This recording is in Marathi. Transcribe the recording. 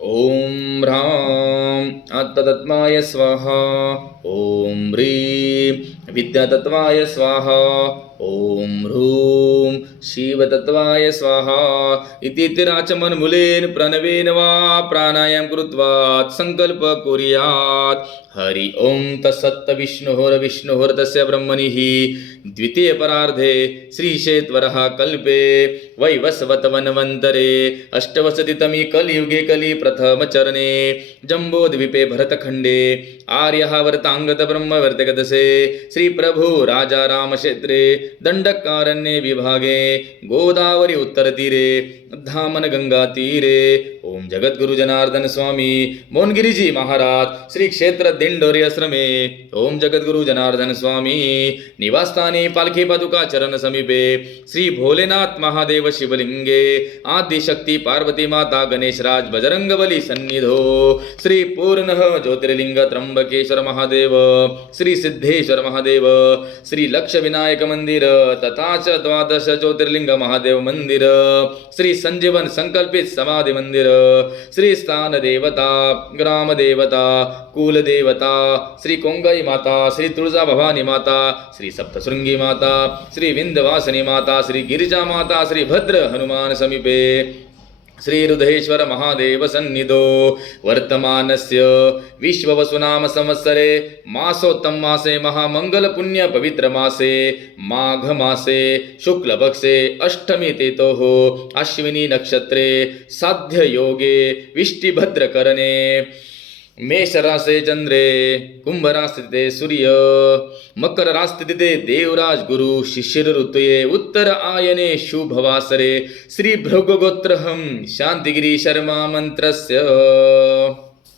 ॐ ह्रां आत्ततत्त्वाय स्वाहा। ॐ ह्रीं विद्यातत्त्वाय स्वाहा। ॐ ह्रूं शिवतत्त्वाय स्वाहा। इति तिराचमन्मूलेन प्रणवेन वा प्राणायाम कृत्वा संकल्प कुर्यात्। हरि ओं तत्सत्। विष्णुर्विष्णुर्तस्य ब्रह्मणि द्वितीय परार्धे श्रीशेत्वरः कल्पे वैवस्वतवन्वन्तरे अष्टवसतितमी कलियुगे कलि प्रथमचरणे जम्बोद्वीपे भरतखण्डे आर्यावर्ताङ्गत ब्रह्मवर्तगदसे श्रीप्रभु राजा रामक्षेत्रे दण्डकारण्ये विभागे गोदावरी उत्तरतीरे धामन गंगा तीरे। ओम जगद्गुरु जनार्दन स्वामी मोहनगिरीजी महाराज श्री क्षेत्र दिंडोरी आश्रमे ओम जगद्गुरु जनार्दन स्वामी निवासस्थानी पालखी पादुका चरण समीपे श्री भोलेनाथ महादेव शिवलिंगे आदिशक्ति पार्वती माता गणेश राज बजरंग बली सन्निधो श्री पूर्ण ज्योतिर्लिंग त्र्यंबकेश्वर महादेव श्री सिद्धेश्वर महादेव श्री लक्ष विनायक मंदिर तथा च द्वादश ज्योतिर्लिंग महादेव मंदिर श्री संजीवन संकल्पित समाधि मंदिर श्री स्थान देवता ग्राम देवता कुल देवता श्री कोंगाई माता श्री तुळजा भवानी माता श्री सप्तशृंगी माता श्री विंध्यवासिनी माता श्री गिरिजा माता श्री भद्र हनुमान समीपे श्री रुद्रेश्वर महादेव सन्निधो वर्तमानस्य विश्ववसुनाम संवत्सरे मासोत्तम मासे महामंगल पुण्य पवित्र मासे माघ मासे शुक्ल पक्षे अष्टमी तिथोः अश्विनी नक्षत्रे साध्य योगे विष्टिभद्रकरणे मेष राशे चंद्रे कुंभ रास्ते सूर्य मकर रास्ते देवराज गुरु शिशिर ऋतुये उत्तर आयने शुभवासरे श्री भृगुगोत्रहं शांतिगिरी शर्मा मंत्रस्य